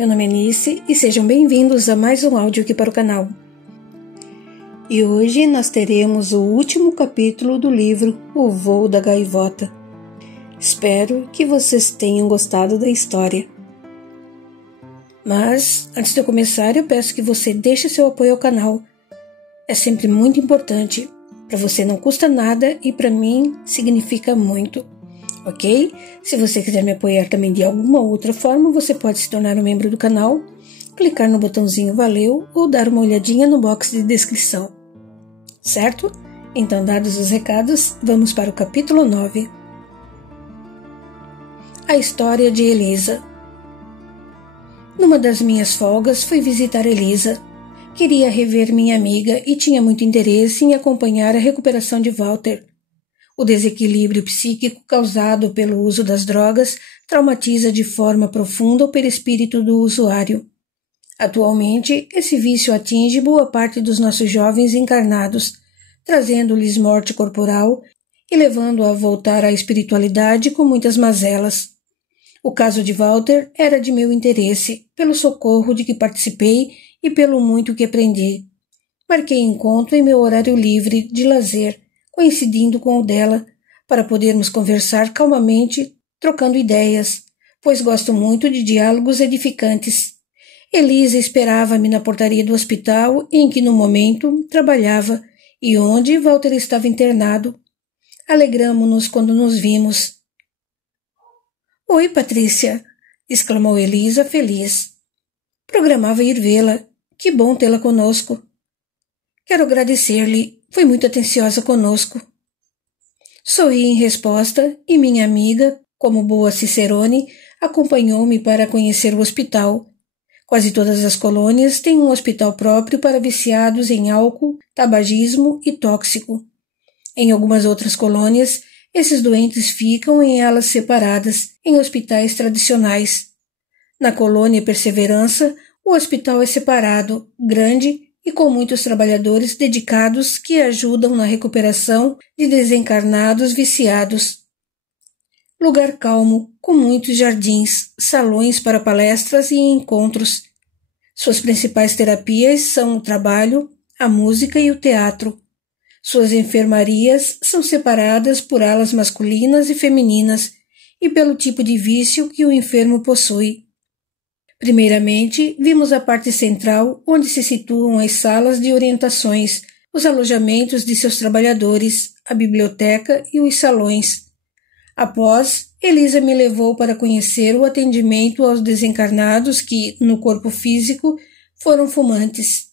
meu nome é Nice e sejam bem-vindos a mais um áudio aqui para o canal. E hoje nós teremos o último capítulo do livro O Voo da Gaivota. Espero que vocês tenham gostado da história. Mas, antes de eu começar, eu peço que você deixe seu apoio ao canal. É sempre muito importante. Para você não custa nada e para mim significa muito. Ok? Se você quiser me apoiar também de alguma outra forma, você pode se tornar um membro do canal, clicar no botãozinho valeu ou dar uma olhadinha no box de descrição. Certo? Então, dados os recados, vamos para o capítulo 9. A história de Elisa. Numa das minhas folgas, fui visitar Elisa. Queria rever minha amiga e tinha muito interesse em acompanhar a recuperação de Walter. O desequilíbrio psíquico causado pelo uso das drogas traumatiza de forma profunda o perispírito do usuário. Atualmente, esse vício atinge boa parte dos nossos jovens encarnados, trazendo-lhes morte corporal e levando a voltar à espiritualidade com muitas mazelas. O caso de Walter era de meu interesse, pelo socorro de que participei e pelo muito que aprendi. Marquei encontro em meu horário livre de lazer, coincidindo com o dela, para podermos conversar calmamente, trocando ideias, pois gosto muito de diálogos edificantes. Elisa esperava-me na portaria do hospital em que, no momento, trabalhava e onde Walter estava internado. Alegramo-nos quando nos vimos. — Oi, Patrícia! Exclamou Elisa, feliz. Programava ir vê-la. Que bom tê-la conosco. Quero agradecer-lhe. Foi muito atenciosa conosco. Sorri em resposta e minha amiga, como boa cicerone, acompanhou-me para conhecer o hospital. Quase todas as colônias têm um hospital próprio para viciados em álcool, tabagismo e tóxico. Em algumas outras colônias, esses doentes ficam em alas separadas, em hospitais tradicionais. Na colônia Perseverança, o hospital é separado, grande e com muitos trabalhadores dedicados que ajudam na recuperação de desencarnados viciados. Lugar calmo, com muitos jardins, salões para palestras e encontros. Suas principais terapias são o trabalho, a música e o teatro. Suas enfermarias são separadas por alas masculinas e femininas e pelo tipo de vício que o enfermo possui. Primeiramente, vimos a parte central, onde se situam as salas de orientações, os alojamentos de seus trabalhadores, a biblioteca e os salões. Após, Elisa me levou para conhecer o atendimento aos desencarnados que, no corpo físico, foram fumantes.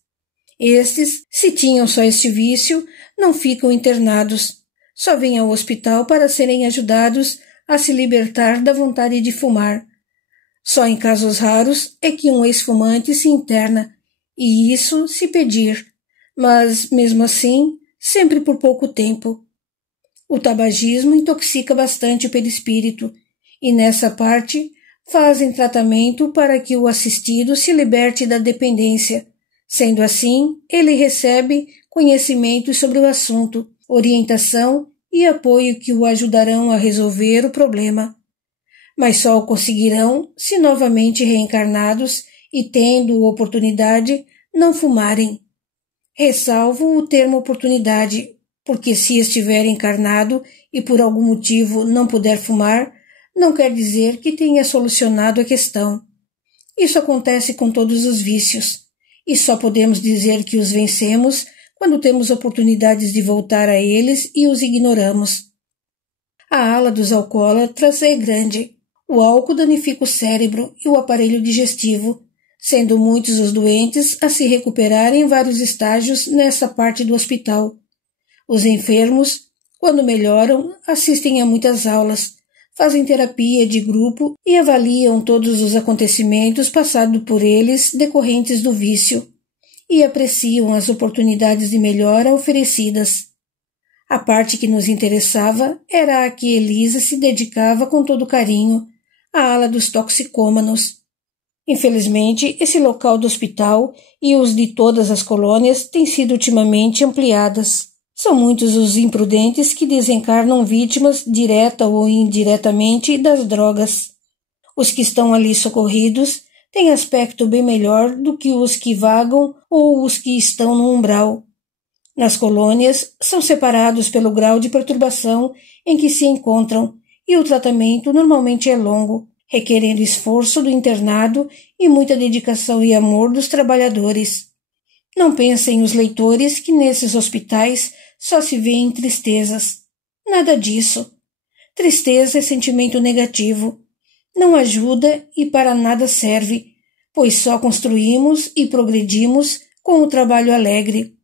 Estes, se tinham só este vício, não ficam internados. Só vêm ao hospital para serem ajudados a se libertar da vontade de fumar. Só em casos raros é que um ex-fumante se interna, e isso se pedir, mas, mesmo assim, sempre por pouco tempo. O tabagismo intoxica bastante o perispírito, e nessa parte fazem tratamento para que o assistido se liberte da dependência. Sendo assim, ele recebe conhecimentos sobre o assunto, orientação e apoio que o ajudarão a resolver o problema. Mas só o conseguirão se novamente reencarnados e, tendo oportunidade, não fumarem. Ressalvo o termo oportunidade, porque se estiver encarnado e por algum motivo não puder fumar, não quer dizer que tenha solucionado a questão. Isso acontece com todos os vícios, e só podemos dizer que os vencemos quando temos oportunidades de voltar a eles e os ignoramos. A ala dos alcoólatras é grande. O álcool danifica o cérebro e o aparelho digestivo, sendo muitos os doentes a se recuperarem em vários estágios nessa parte do hospital. Os enfermos, quando melhoram, assistem a muitas aulas, fazem terapia de grupo e avaliam todos os acontecimentos passados por eles decorrentes do vício, e apreciam as oportunidades de melhora oferecidas. A parte que nos interessava era a que Elisa se dedicava com todo carinho, a ala dos toxicômanos. Infelizmente, esse local do hospital e os de todas as colônias têm sido ultimamente ampliadas. São muitos os imprudentes que desencarnam vítimas, direta ou indiretamente, das drogas. Os que estão ali socorridos têm aspecto bem melhor do que os que vagam ou os que estão no umbral. Nas colônias, são separados pelo grau de perturbação em que se encontram e o tratamento normalmente é longo, requerendo esforço do internado e muita dedicação e amor dos trabalhadores. Não pensem os leitores que nesses hospitais só se vêem tristezas. Nada disso. Tristeza é sentimento negativo. Não ajuda e para nada serve, pois só construímos e progredimos com o trabalho alegre.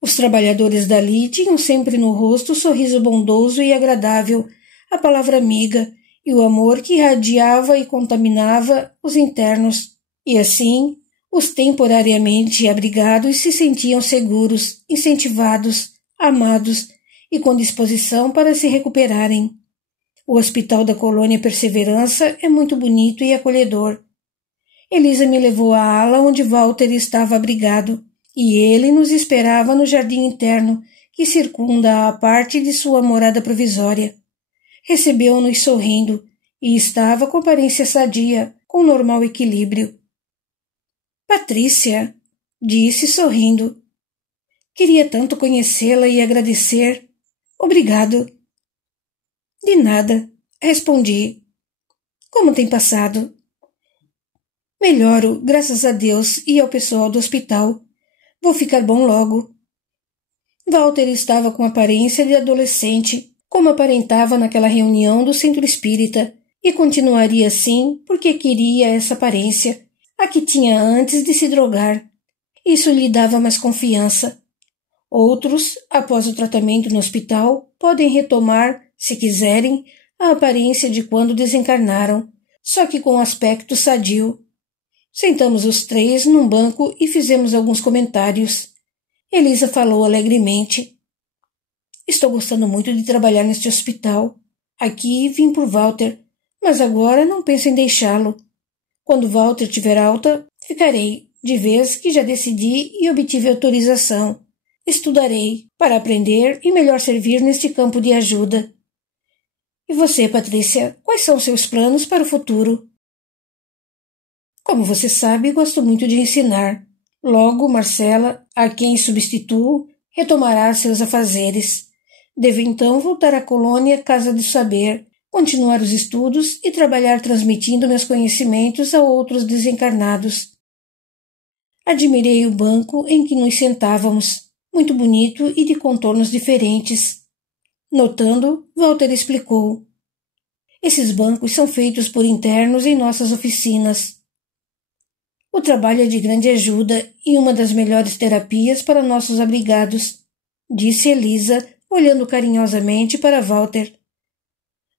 Os trabalhadores dali tinham sempre no rosto o sorriso bondoso e agradável, a palavra amiga e o amor que irradiava e contaminava os internos. E assim, os temporariamente abrigados se sentiam seguros, incentivados, amados e com disposição para se recuperarem. O hospital da colônia Perseverança é muito bonito e acolhedor. Elisa me levou à ala onde Walter estava abrigado, e ele nos esperava no jardim interno que circunda a parte de sua morada provisória. Recebeu-nos sorrindo e estava com aparência sadia, com normal equilíbrio. Patrícia, disse sorrindo. Queria tanto conhecê-la e agradecer. Obrigado. De nada, respondi. Como tem passado? Melhoro, graças a Deus e ao pessoal do hospital. Vou ficar bom logo. Walter estava com aparência de adolescente, como aparentava naquela reunião do centro espírita, e continuaria assim porque queria essa aparência, a que tinha antes de se drogar. Isso lhe dava mais confiança. Outros, após o tratamento no hospital, podem retomar, se quiserem, a aparência de quando desencarnaram, só que com aspecto sadio. Sentamos os três num banco e fizemos alguns comentários. Elisa falou alegremente. Estou gostando muito de trabalhar neste hospital. Aqui vim por Walter, mas agora não penso em deixá-lo. Quando Walter tiver alta, ficarei, de vez que já decidi e obtive autorização. Estudarei, para aprender e melhor servir neste campo de ajuda. E você, Patrícia, quais são seus planos para o futuro? Como você sabe, gosto muito de ensinar. Logo, Marcela, a quem substituo, retomará seus afazeres. Devo então voltar à colônia Casa do Saber, continuar os estudos e trabalhar transmitindo meus conhecimentos a outros desencarnados. Admirei o banco em que nos sentávamos, muito bonito e de contornos diferentes. Notando, Walter explicou. Esses bancos são feitos por internos em nossas oficinas. O trabalho é de grande ajuda e uma das melhores terapias para nossos abrigados, disse Elisa, olhando carinhosamente para Walter.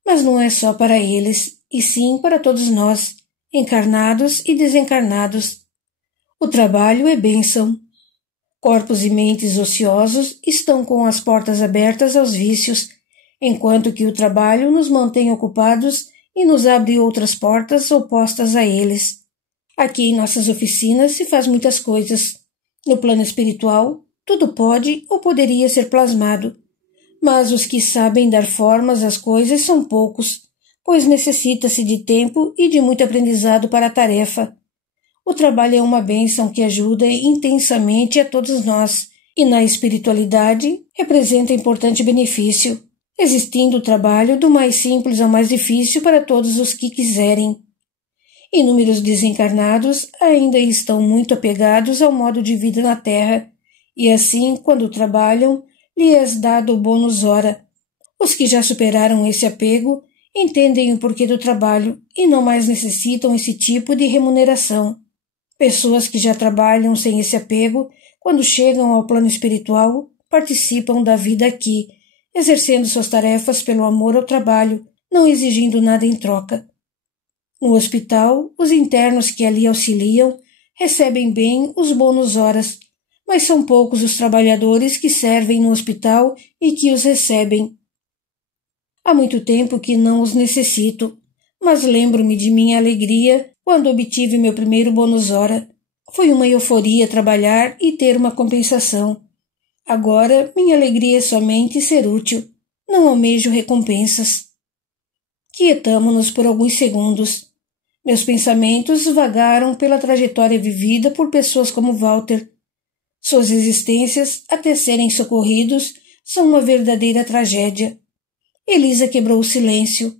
Mas não é só para eles, e sim para todos nós, encarnados e desencarnados. O trabalho é bênção. Corpos e mentes ociosos estão com as portas abertas aos vícios, enquanto que o trabalho nos mantém ocupados e nos abre outras portas opostas a eles. Aqui em nossas oficinas se faz muitas coisas. No plano espiritual, tudo pode ou poderia ser plasmado, mas os que sabem dar formas às coisas são poucos, pois necessita-se de tempo e de muito aprendizado para a tarefa. O trabalho é uma bênção que ajuda intensamente a todos nós, e na espiritualidade representa importante benefício, existindo o trabalho do mais simples ao mais difícil para todos os que quiserem. Inúmeros desencarnados ainda estão muito apegados ao modo de vida na Terra, e assim, quando trabalham, lhes é dado o bônus hora. Os que já superaram esse apego entendem o porquê do trabalho e não mais necessitam esse tipo de remuneração. Pessoas que já trabalham sem esse apego, quando chegam ao plano espiritual, participam da vida aqui, exercendo suas tarefas pelo amor ao trabalho, não exigindo nada em troca. No hospital, os internos que ali auxiliam recebem bem os bônus horas, mas são poucos os trabalhadores que servem no hospital e que os recebem. Há muito tempo que não os necessito, mas lembro-me de minha alegria quando obtive meu primeiro bônus hora. Foi uma euforia trabalhar e ter uma compensação. Agora, minha alegria é somente ser útil. Não almejo recompensas. Quietamo-nos por alguns segundos. Meus pensamentos vagaram pela trajetória vivida por pessoas como Walter. Suas existências, até serem socorridos, são uma verdadeira tragédia. Elisa quebrou o silêncio.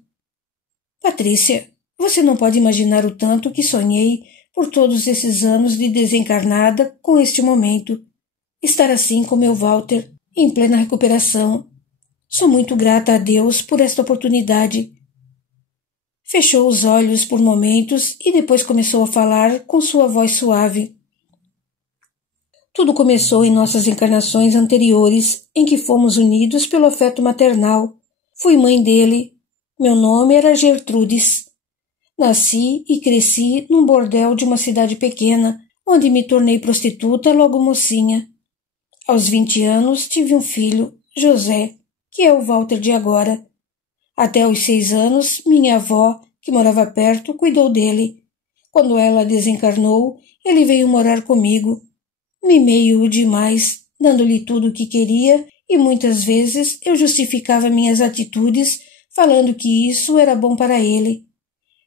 Patrícia, você não pode imaginar o tanto que sonhei por todos esses anos de desencarnada com este momento. Estar assim com meu Walter, em plena recuperação. Sou muito grata a Deus por esta oportunidade. Fechou os olhos por momentos e depois começou a falar com sua voz suave. Tudo começou em nossas encarnações anteriores, em que fomos unidos pelo afeto maternal. Fui mãe dele. Meu nome era Gertrudes. Nasci e cresci num bordel de uma cidade pequena, onde me tornei prostituta logo mocinha. Aos 20 anos tive um filho, José, que é o Walter de agora. Até os 6 anos, minha avó, que morava perto, cuidou dele. Quando ela desencarnou, ele veio morar comigo. Mimei-o demais, dando-lhe tudo o que queria, e muitas vezes eu justificava minhas atitudes, falando que isso era bom para ele.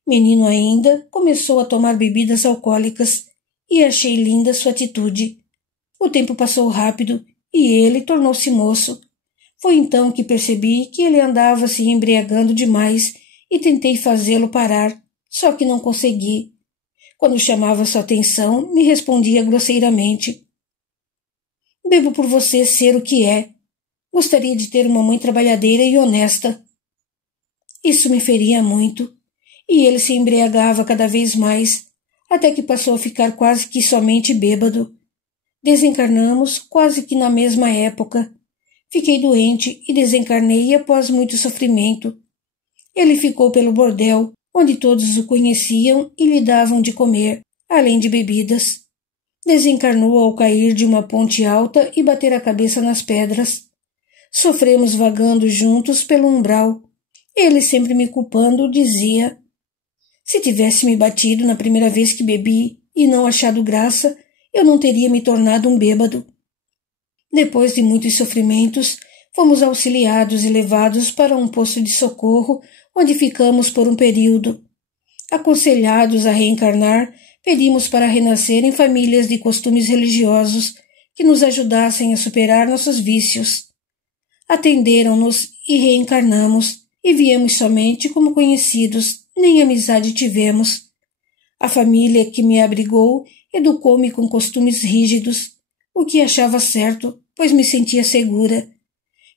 Menino ainda, começou a tomar bebidas alcoólicas, e achei linda sua atitude. O tempo passou rápido, e ele tornou-se moço. Foi então que percebi que ele andava se embriagando demais, e tentei fazê-lo parar, só que não consegui. Quando chamava sua atenção, me respondia grosseiramente. Bebo por você ser o que é. Gostaria de ter uma mãe trabalhadeira e honesta. Isso me feria muito, e ele se embriagava cada vez mais, até que passou a ficar quase que somente bêbado. Desencarnamos quase que na mesma época. Fiquei doente e desencarnei após muito sofrimento. Ele ficou pelo bordel, onde todos o conheciam e lhe davam de comer, além de bebidas. Desencarnou ao cair de uma ponte alta e bater a cabeça nas pedras. Sofremos vagando juntos pelo umbral. Ele, sempre me culpando, dizia: se tivesse me batido na primeira vez que bebi e não achado graça, eu não teria me tornado um bêbado. Depois de muitos sofrimentos, fomos auxiliados e levados para um posto de socorro, onde ficamos por um período. Aconselhados a reencarnar, pedimos para renascer em famílias de costumes religiosos que nos ajudassem a superar nossos vícios. Atenderam-nos e reencarnamos, e viemos somente como conhecidos, nem amizade tivemos. A família que me abrigou educou-me com costumes rígidos, o que achava certo, pois me sentia segura.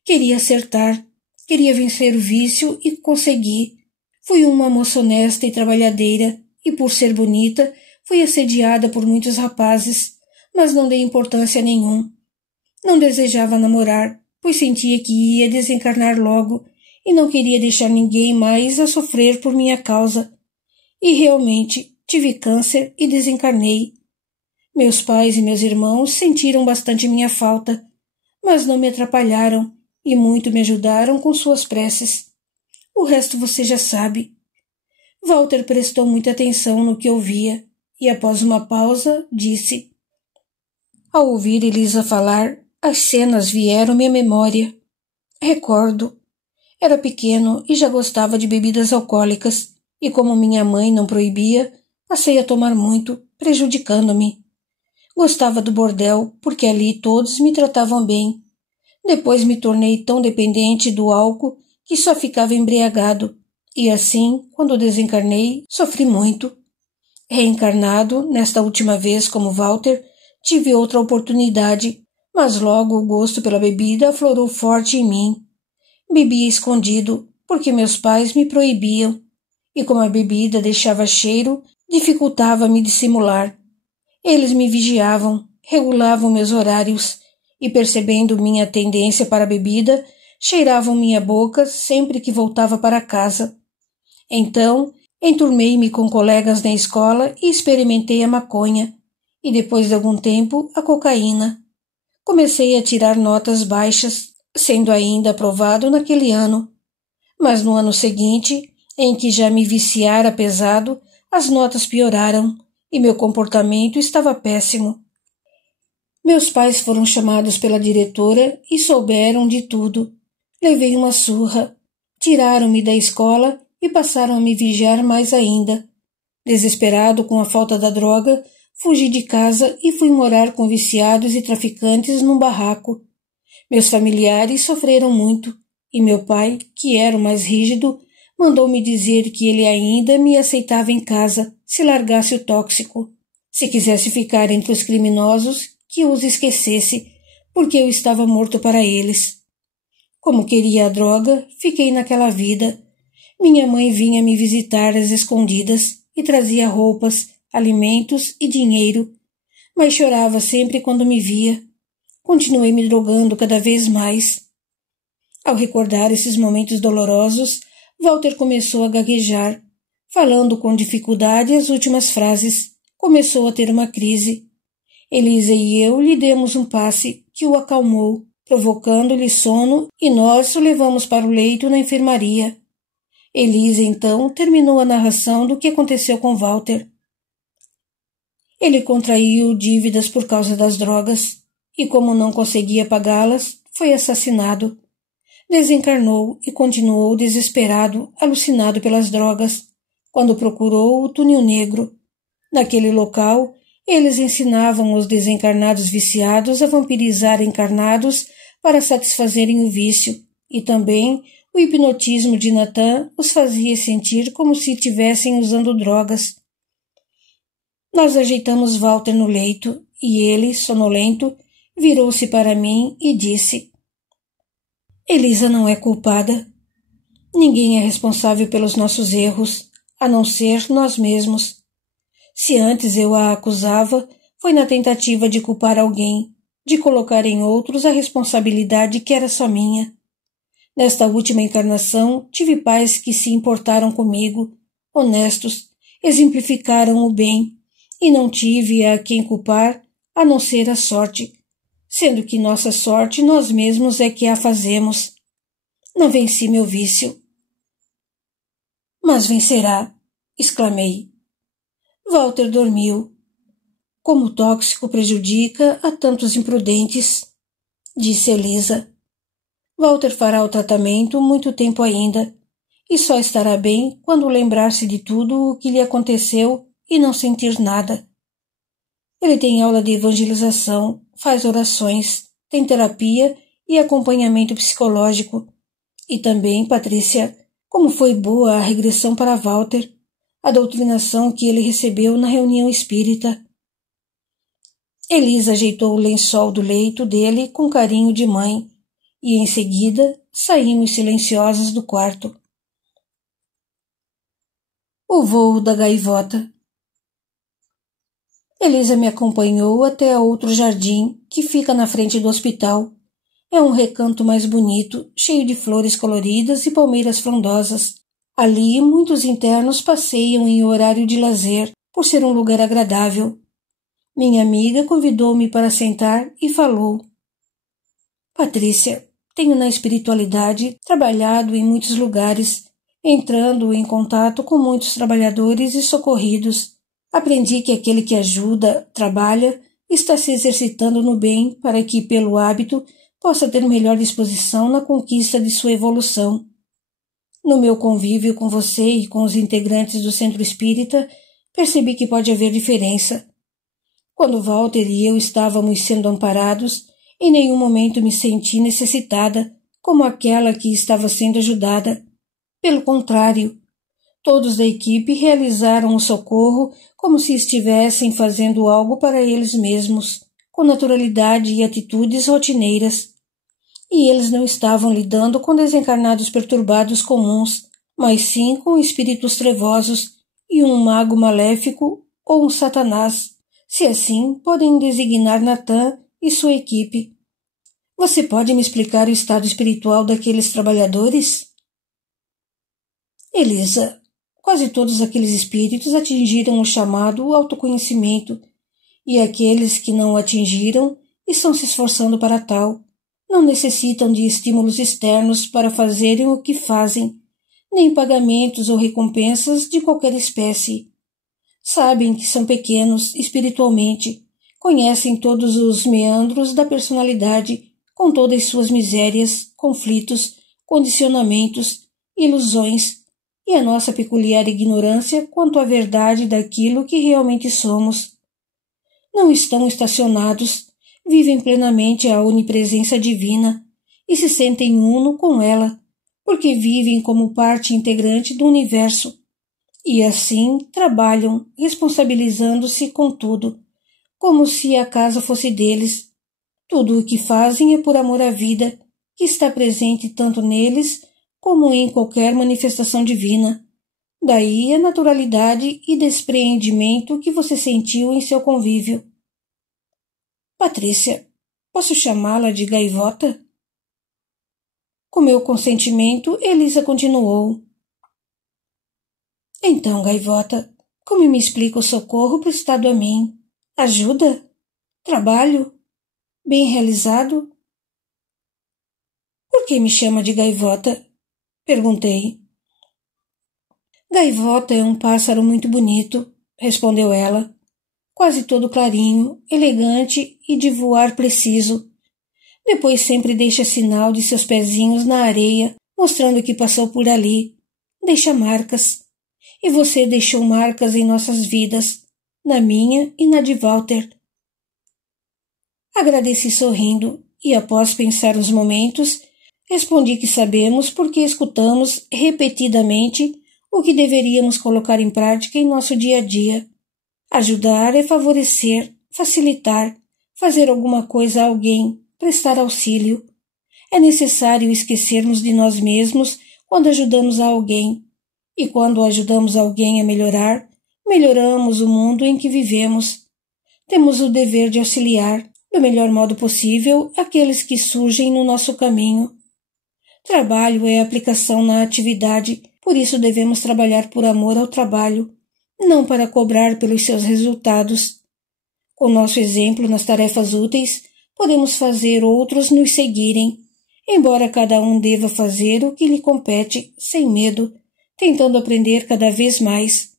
Queria acertar, queria vencer o vício e consegui. Fui uma moça honesta e trabalhadeira, e por ser bonita, fui assediada por muitos rapazes, mas não dei importância nenhum. Não desejava namorar, pois sentia que ia desencarnar logo, e não queria deixar ninguém mais a sofrer por minha causa. E realmente tive câncer e desencarnei. Meus pais e meus irmãos sentiram bastante minha falta, mas não me atrapalharam e muito me ajudaram com suas preces. O resto você já sabe. Walter prestou muita atenção no que ouvia e, após uma pausa, disse: ao ouvir Elisa falar, as cenas vieram-me à memória. Recordo. Era pequeno e já gostava de bebidas alcoólicas, e como minha mãe não proibia, passei a tomar muito, prejudicando-me. Gostava do bordel, porque ali todos me tratavam bem. Depois me tornei tão dependente do álcool que só ficava embriagado, e assim, quando desencarnei, sofri muito. Reencarnado, nesta última vez como Walter, tive outra oportunidade, mas logo o gosto pela bebida aflorou forte em mim. Bebia escondido, porque meus pais me proibiam, e como a bebida deixava cheiro, dificultava-me dissimular. Eles me vigiavam, regulavam meus horários, e percebendo minha tendência para a bebida, cheiravam minha boca sempre que voltava para casa. Então, enturmei-me com colegas na escola e experimentei a maconha, e depois de algum tempo, a cocaína. Comecei a tirar notas baixas, sendo ainda aprovado naquele ano. Mas no ano seguinte, em que já me viciara pesado, as notas pioraram, e meu comportamento estava péssimo. Meus pais foram chamados pela diretora e souberam de tudo. Levei uma surra. Tiraram-me da escola e passaram a me vigiar mais ainda. Desesperado com a falta da droga, fugi de casa e fui morar com viciados e traficantes num barraco. Meus familiares sofreram muito, e meu pai, que era o mais rígido, mandou-me dizer que ele ainda me aceitava em casa, se largasse o tóxico. Se quisesse ficar entre os criminosos, que os esquecesse, porque eu estava morto para eles. Como queria a droga, fiquei naquela vida. Minha mãe vinha me visitar às escondidas e trazia roupas, alimentos e dinheiro, mas chorava sempre quando me via. Continuei me drogando cada vez mais. Ao recordar esses momentos dolorosos, Walter começou a gaguejar, falando com dificuldade as últimas frases. Começou a ter uma crise. Elisa e eu lhe demos um passe que o acalmou, provocando-lhe sono, e nós o levamos para o leito na enfermaria. Elisa, então, terminou a narração do que aconteceu com Walter. Ele contraiu dívidas por causa das drogas, e como não conseguia pagá-las, foi assassinado. Desencarnou e continuou desesperado, alucinado pelas drogas, quando procurou o túnel negro. Naquele local, eles ensinavam os desencarnados viciados a vampirizar encarnados para satisfazerem o vício, e também o hipnotismo de Natan os fazia sentir como se estivessem usando drogas. Nós ajeitamos Walter no leito, e ele, sonolento, virou-se para mim e disse: Elisa não é culpada. Ninguém é responsável pelos nossos erros, a não ser nós mesmos. Se antes eu a acusava, foi na tentativa de culpar alguém, de colocar em outros a responsabilidade que era só minha. Nesta última encarnação, tive pais que se importaram comigo, honestos, exemplificaram o bem, e não tive a quem culpar, a não ser a sorte, sendo que nossa sorte nós mesmos é que a fazemos. Não venci meu vício. Mas vencerá, exclamei. Walter dormiu. Como o tóxico prejudica a tantos imprudentes, disse Elisa. Walter fará o tratamento muito tempo ainda, e só estará bem quando lembrar-se de tudo o que lhe aconteceu e não sentir nada. Ele tem aula de evangelização, faz orações, tem terapia e acompanhamento psicológico. E também, Patrícia, como foi boa a regressão para Walter, a doutrinação que ele recebeu na reunião espírita. Elisa ajeitou o lençol do leito dele com carinho de mãe, e em seguida saímos silenciosas do quarto. O voo da gaivota. Elisa me acompanhou até a outro jardim, que fica na frente do hospital. É um recanto mais bonito, cheio de flores coloridas e palmeiras frondosas. Ali, muitos internos passeiam em horário de lazer, por ser um lugar agradável. Minha amiga convidou-me para sentar e falou: Patrícia, tenho na espiritualidade trabalhado em muitos lugares, entrando em contato com muitos trabalhadores e socorridos. Aprendi que aquele que ajuda, trabalha, está se exercitando no bem para que, pelo hábito, possa ter melhor disposição na conquista de sua evolução. No meu convívio com você e com os integrantes do Centro Espírita, percebi que pode haver diferença. Quando Walter e eu estávamos sendo amparados, em nenhum momento me senti necessitada, como aquela que estava sendo ajudada. Pelo contrário, todos da equipe realizaram o socorro como se estivessem fazendo algo para eles mesmos, com naturalidade e atitudes rotineiras. E eles não estavam lidando com desencarnados perturbados comuns, mas sim com espíritos trevosos e um mago maléfico ou um satanás, se assim podem designar Natan e sua equipe. Você pode me explicar o estado espiritual daqueles trabalhadores? Elisa, quase todos aqueles espíritos atingiram o chamado autoconhecimento, e aqueles que não o atingiram estão se esforçando para tal. Não necessitam de estímulos externos para fazerem o que fazem, nem pagamentos ou recompensas de qualquer espécie. Sabem que são pequenos espiritualmente, conhecem todos os meandros da personalidade, com todas suas misérias, conflitos, condicionamentos, ilusões, e a nossa peculiar ignorância quanto à verdade daquilo que realmente somos. Não estão estacionados, vivem plenamente a onipresença divina e se sentem uno com ela, porque vivem como parte integrante do universo, e assim trabalham, responsabilizando-se com tudo, como se a casa fosse deles. Tudo o que fazem é por amor à vida, que está presente tanto neles como em qualquer manifestação divina. Daí a naturalidade e despreendimento que você sentiu em seu convívio. Patrícia, posso chamá-la de Gaivota? Com meu consentimento, Elisa continuou. Então, Gaivota, como me explica o socorro prestado a mim? Ajuda? Trabalho? Bem realizado? Por que me chama de Gaivota? Perguntei. Gaivota é um pássaro muito bonito, respondeu ela, quase todo clarinho, elegante e de voar preciso. Depois sempre deixa sinal de seus pezinhos na areia, mostrando que passou por ali. Deixa marcas. E você deixou marcas em nossas vidas, na minha e na de Walter. Agradeci sorrindo e, após pensar uns momentos, respondi que sabemos porque escutamos repetidamente o que deveríamos colocar em prática em nosso dia a dia. Ajudar é favorecer, facilitar, fazer alguma coisa a alguém, prestar auxílio. É necessário esquecermos de nós mesmos quando ajudamos a alguém. E quando ajudamos alguém a melhorar, melhoramos o mundo em que vivemos. Temos o dever de auxiliar, do melhor modo possível, aqueles que surgem no nosso caminho. Trabalho é aplicação na atividade, por isso devemos trabalhar por amor ao trabalho, não para cobrar pelos seus resultados. Com nosso exemplo nas tarefas úteis, podemos fazer outros nos seguirem, embora cada um deva fazer o que lhe compete, sem medo, tentando aprender cada vez mais.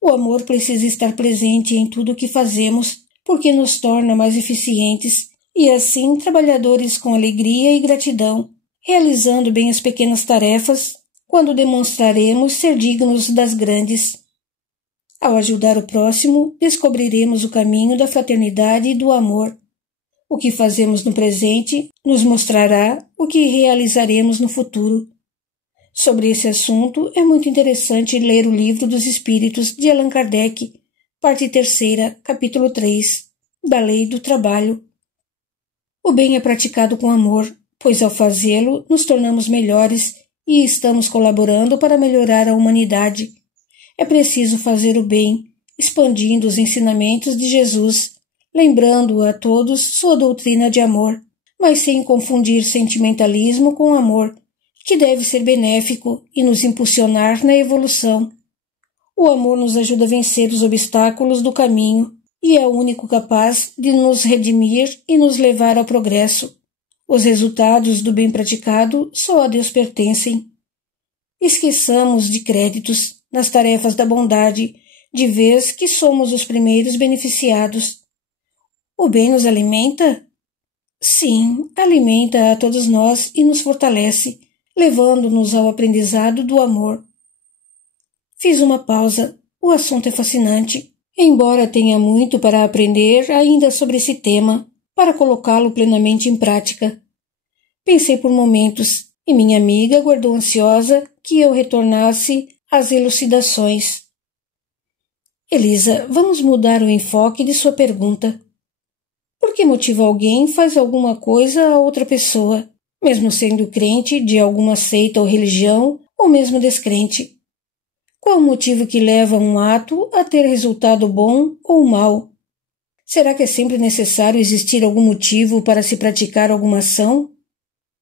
O amor precisa estar presente em tudo o que fazemos, porque nos torna mais eficientes e assim trabalhadores com alegria e gratidão, realizando bem as pequenas tarefas, quando demonstraremos ser dignos das grandes. Ao ajudar o próximo, descobriremos o caminho da fraternidade e do amor. O que fazemos no presente nos mostrará o que realizaremos no futuro. Sobre esse assunto, é muito interessante ler o Livro dos Espíritos de Allan Kardec, parte 3ª, capítulo 3, da Lei do Trabalho. O bem é praticado com amor, pois ao fazê-lo nos tornamos melhores e estamos colaborando para melhorar a humanidade. É preciso fazer o bem, expandindo os ensinamentos de Jesus, lembrando a todos sua doutrina de amor, mas sem confundir sentimentalismo com amor, que deve ser benéfico e nos impulsionar na evolução. O amor nos ajuda a vencer os obstáculos do caminho e é o único capaz de nos redimir e nos levar ao progresso. Os resultados do bem praticado só a Deus pertencem. Esqueçamos de créditos nas tarefas da bondade, de vez que somos os primeiros beneficiados. O bem nos alimenta? Sim, alimenta a todos nós e nos fortalece, levando-nos ao aprendizado do amor. Fiz uma pausa. O assunto é fascinante, embora tenha muito para aprender ainda sobre esse tema, para colocá-lo plenamente em prática. Pensei por momentos, e minha amiga aguardou ansiosa que eu retornasse às elucidações. Elisa, vamos mudar o enfoque de sua pergunta. Por que motivo alguém faz alguma coisa a outra pessoa, mesmo sendo crente de alguma seita ou religião, ou mesmo descrente? Qual o motivo que leva um ato a ter resultado bom ou mau? Será que é sempre necessário existir algum motivo para se praticar alguma ação?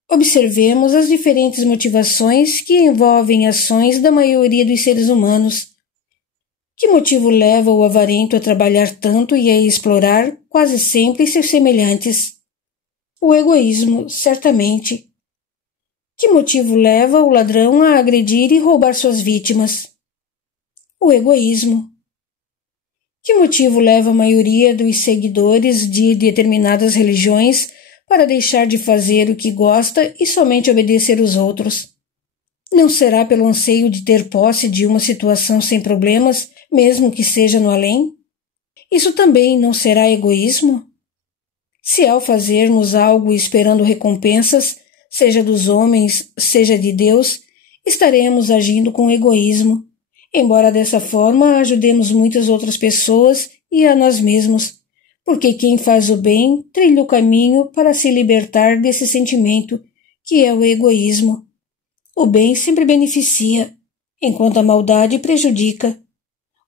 Observemos as diferentes motivações que envolvem ações da maioria dos seres humanos. Que motivo leva o avarento a trabalhar tanto e a explorar quase sempre seus semelhantes? O egoísmo, certamente. Que motivo leva o ladrão a agredir e roubar suas vítimas? O egoísmo. Que motivo leva a maioria dos seguidores de determinadas religiões para deixar de fazer o que gosta e somente obedecer os outros? Não será pelo anseio de ter posse de uma situação sem problemas, mesmo que seja no além? Isso também não será egoísmo? Se ao fazermos algo esperando recompensas, seja dos homens, seja de Deus, estaremos agindo com egoísmo, embora dessa forma ajudemos muitas outras pessoas e a nós mesmos, porque quem faz o bem trilha o caminho para se libertar desse sentimento, que é o egoísmo. O bem sempre beneficia, enquanto a maldade prejudica.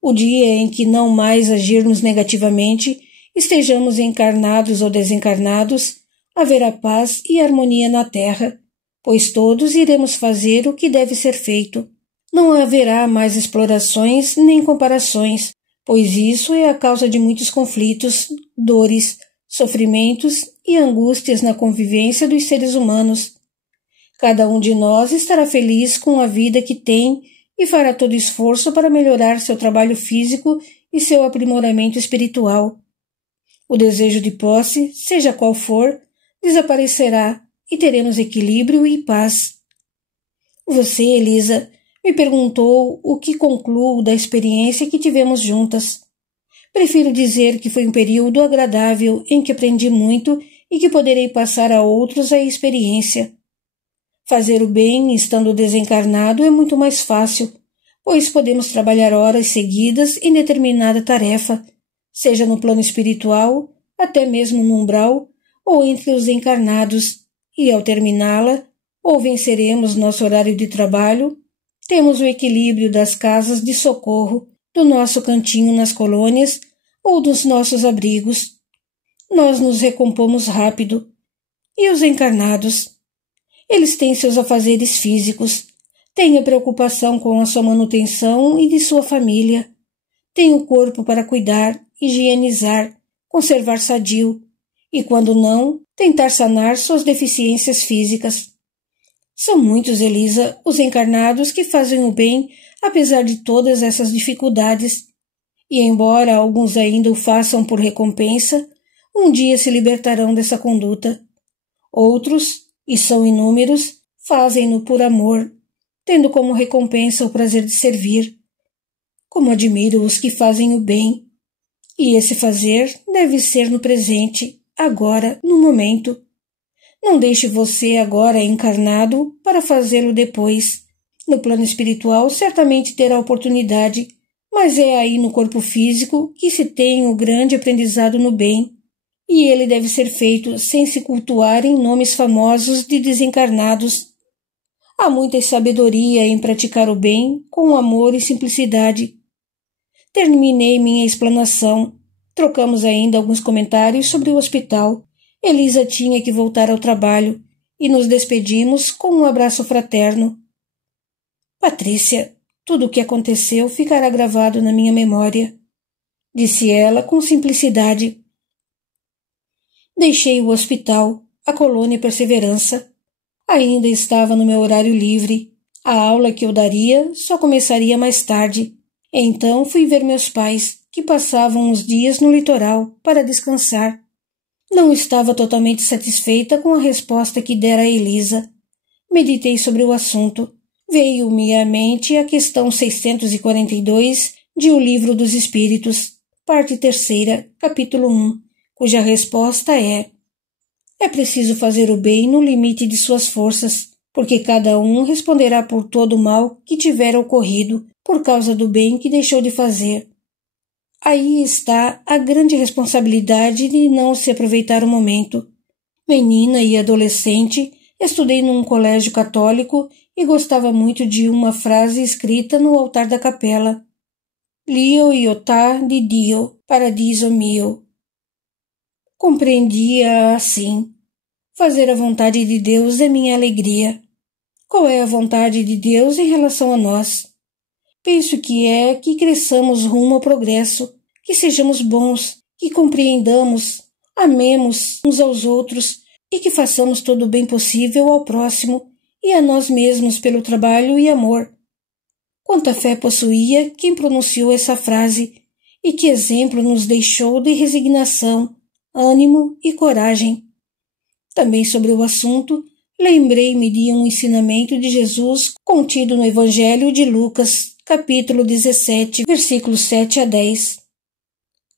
O dia em que não mais agirmos negativamente, estejamos encarnados ou desencarnados, haverá paz e harmonia na Terra, pois todos iremos fazer o que deve ser feito. Não haverá mais explorações nem comparações, pois isso é a causa de muitos conflitos, dores, sofrimentos e angústias na convivência dos seres humanos. Cada um de nós estará feliz com a vida que tem e fará todo esforço para melhorar seu trabalho físico e seu aprimoramento espiritual. O desejo de posse, seja qual for, desaparecerá e teremos equilíbrio e paz. Você, Elisa, me perguntou o que concluo da experiência que tivemos juntas. Prefiro dizer que foi um período agradável em que aprendi muito e que poderei passar a outros a experiência. Fazer o bem estando desencarnado é muito mais fácil, pois podemos trabalhar horas seguidas em determinada tarefa, seja no plano espiritual, até mesmo no umbral, ou entre os encarnados, e ao terminá-la, ou venceremos nosso horário de trabalho, temos o equilíbrio das casas de socorro, do nosso cantinho nas colônias ou dos nossos abrigos. Nós nos recompomos rápido. E os encarnados? Eles têm seus afazeres físicos, têm a preocupação com a sua manutenção e de sua família, têm o corpo para cuidar, higienizar, conservar sadio, e quando não, tentar sanar suas deficiências físicas. São muitos, Elisa, os encarnados que fazem o bem apesar de todas essas dificuldades, e embora alguns ainda o façam por recompensa, um dia se libertarão dessa conduta. Outros, e são inúmeros, fazem-no por amor, tendo como recompensa o prazer de servir. Como admiro os que fazem o bem. E esse fazer deve ser no presente, agora, no momento. Não deixe você agora encarnado para fazê-lo depois. No plano espiritual certamente terá oportunidade, mas é aí no corpo físico que se tem o grande aprendizado no bem. E ele deve ser feito sem se cultuar em nomes famosos de desencarnados. Há muita sabedoria em praticar o bem com amor e simplicidade. Terminei minha explanação. Trocamos ainda alguns comentários sobre o hospital. Elisa tinha que voltar ao trabalho e nos despedimos com um abraço fraterno. Patrícia, tudo o que aconteceu ficará gravado na minha memória, disse ela com simplicidade. Deixei o hospital, a colônia Perseverança. Ainda estava no meu horário livre. A aula que eu daria só começaria mais tarde. Então fui ver meus pais, que passavam uns dias no litoral, para descansar. Não estava totalmente satisfeita com a resposta que dera a Elisa. Meditei sobre o assunto. Veio-me à mente a questão 642 de O Livro dos Espíritos, parte 3ª, capítulo 1, cuja resposta é preciso fazer o bem no limite de suas forças, porque cada um responderá por todo o mal que tiver ocorrido por causa do bem que deixou de fazer. Aí está a grande responsabilidade de não se aproveitar o momento. Menina e adolescente, estudei num colégio católico e gostava muito de uma frase escrita no altar da capela. Lio iotá di Dio, paradiso mio. Compreendia assim. Fazer a vontade de Deus é minha alegria. Qual é a vontade de Deus em relação a nós? Penso que é que cresçamos rumo ao progresso, que sejamos bons, que compreendamos, amemos uns aos outros e que façamos todo o bem possível ao próximo e a nós mesmos pelo trabalho e amor. Quanta fé possuía quem pronunciou essa frase e que exemplo nos deixou de resignação, ânimo e coragem. Também sobre o assunto, lembrei-me de um ensinamento de Jesus contido no Evangelho de Lucas, capítulo 17, versículos 7 a 10.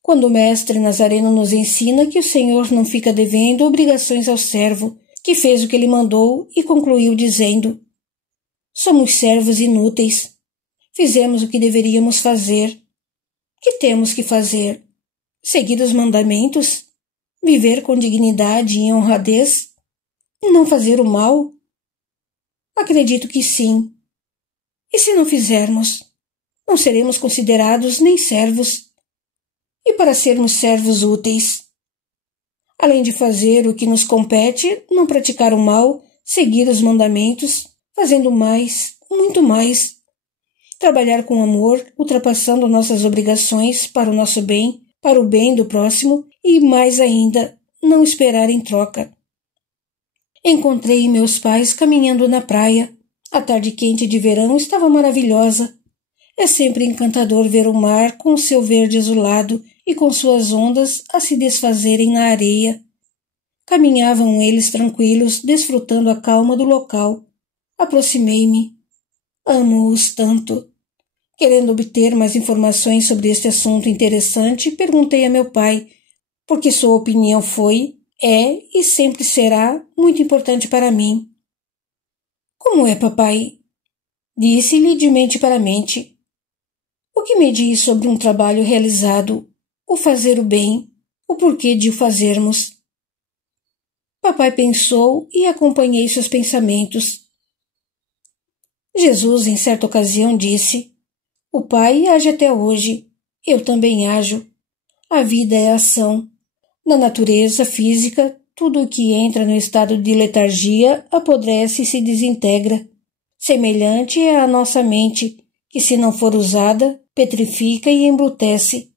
Quando o mestre Nazareno nos ensina que o Senhor não fica devendo obrigações ao servo, que fez o que ele mandou, e concluiu dizendo: somos servos inúteis. Fizemos o que deveríamos fazer. Que temos que fazer? Seguir os mandamentos? Viver com dignidade e honradez? Não fazer o mal? Acredito que sim. E se não fizermos? Não seremos considerados nem servos. E para sermos servos úteis? Além de fazer o que nos compete, não praticar o mal, seguir os mandamentos, fazendo mais, muito mais. Trabalhar com amor, ultrapassando nossas obrigações para o nosso bem, para o bem do próximo e, mais ainda, não esperar em troca. Encontrei meus pais caminhando na praia. A tarde quente de verão estava maravilhosa. É sempre encantador ver o mar com o seu verde azulado e com suas ondas a se desfazerem na areia. Caminhavam eles tranquilos, desfrutando a calma do local. Aproximei-me. Amo-os tanto. Querendo obter mais informações sobre este assunto interessante, perguntei a meu pai, porque sua opinião foi, é e sempre será muito importante para mim. Como é, papai? Disse-lhe de mente para mente. O que me diz sobre um trabalho realizado, o fazer o bem, o porquê de o fazermos? Papai pensou e acompanhei seus pensamentos. Jesus, em certa ocasião, disse: o Pai age até hoje, eu também ajo. A vida é ação. Na natureza física, tudo o que entra no estado de letargia apodrece e se desintegra. Semelhante é a nossa mente, que, se não for usada, petrifica e embrutece.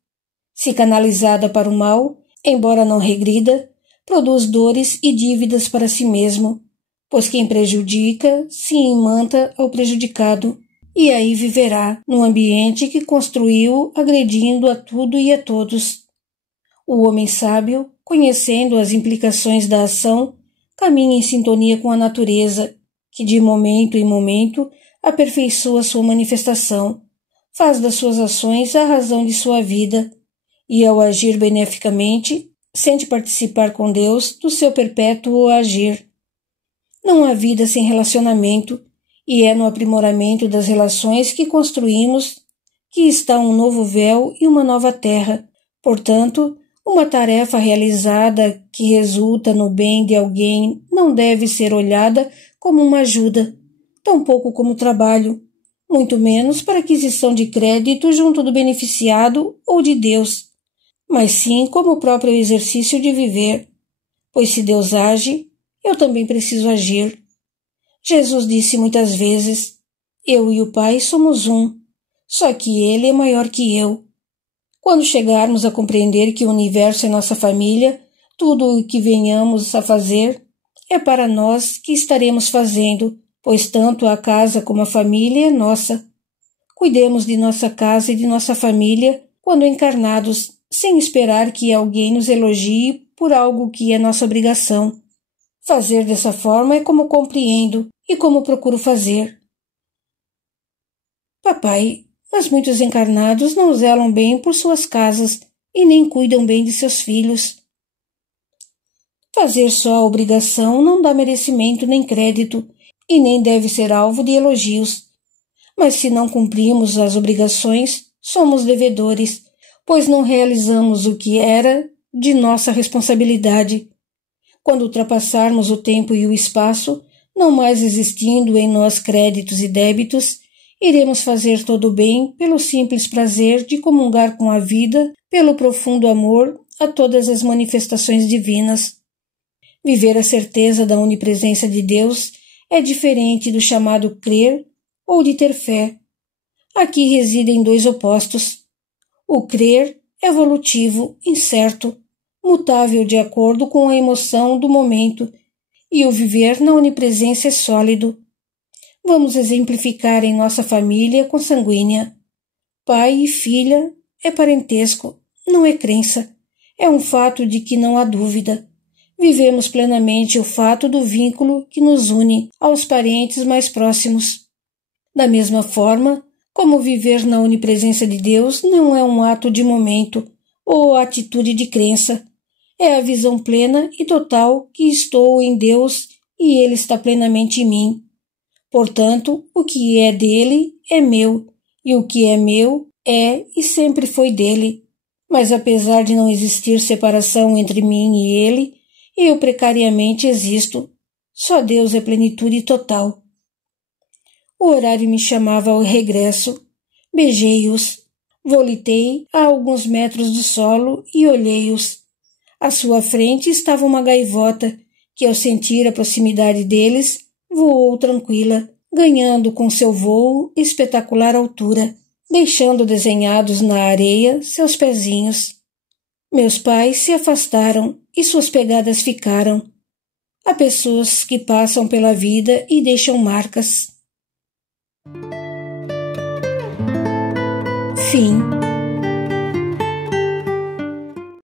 Se canalizada para o mal, embora não regrida, produz dores e dívidas para si mesmo, pois quem prejudica se imanta ao prejudicado, e aí viverá no ambiente que construiu, agredindo a tudo e a todos. O homem sábio, conhecendo as implicações da ação, caminha em sintonia com a natureza, que de momento em momento aperfeiçoa sua manifestação, faz das suas ações a razão de sua vida, e ao agir beneficamente, sente participar com Deus do seu perpétuo agir. Não há vida sem relacionamento, e é no aprimoramento das relações que construímos que está um novo véu e uma nova terra. Portanto, uma tarefa realizada que resulta no bem de alguém não deve ser olhada como uma ajuda, tampouco como trabalho, muito menos para aquisição de crédito junto do beneficiado ou de Deus, mas sim como o próprio exercício de viver, pois se Deus age, eu também preciso agir. Jesus disse muitas vezes: eu e o Pai somos um, só que Ele é maior que eu. Quando chegarmos a compreender que o universo é nossa família, tudo o que venhamos a fazer é para nós que estaremos fazendo, pois tanto a casa como a família é nossa. Cuidemos de nossa casa e de nossa família quando encarnados, sem esperar que alguém nos elogie por algo que é nossa obrigação. Fazer dessa forma é como compreendo e como procuro fazer. Papai, mas muitos encarnados não zelam bem por suas casas e nem cuidam bem de seus filhos. Fazer só a obrigação não dá merecimento nem crédito e nem deve ser alvo de elogios. Mas se não cumprimos as obrigações, somos devedores, pois não realizamos o que era de nossa responsabilidade. Quando ultrapassarmos o tempo e o espaço, não mais existindo em nós créditos e débitos, iremos fazer todo o bem pelo simples prazer de comungar com a vida, pelo profundo amor a todas as manifestações divinas. Viver a certeza da onipresença de Deus é diferente do chamado crer ou de ter fé. Aqui residem dois opostos. O crer é volutivo, incerto, mutável de acordo com a emoção do momento, e o viver na onipresença é sólido. Vamos exemplificar em nossa família consanguínea. Pai e filha é parentesco, não é crença, é um fato de que não há dúvida. Vivemos plenamente o fato do vínculo que nos une aos parentes mais próximos. Da mesma forma, como viver na onipresença de Deus não é um ato de momento ou atitude de crença, é a visão plena e total que estou em Deus e Ele está plenamente em mim. Portanto, o que é dele é meu, e o que é meu é e sempre foi dele. Mas apesar de não existir separação entre mim e ele, eu precariamente existo. Só Deus é plenitude total. O horário me chamava ao regresso. Beijei-os. Volitei a alguns metros do solo e olhei-os. À sua frente estava uma gaivota, que ao sentir a proximidade deles, voou tranquila, ganhando com seu vôo espetacular altura, deixando desenhados na areia seus pezinhos. Meus pais se afastaram e suas pegadas ficaram. Há pessoas que passam pela vida e deixam marcas. Fim.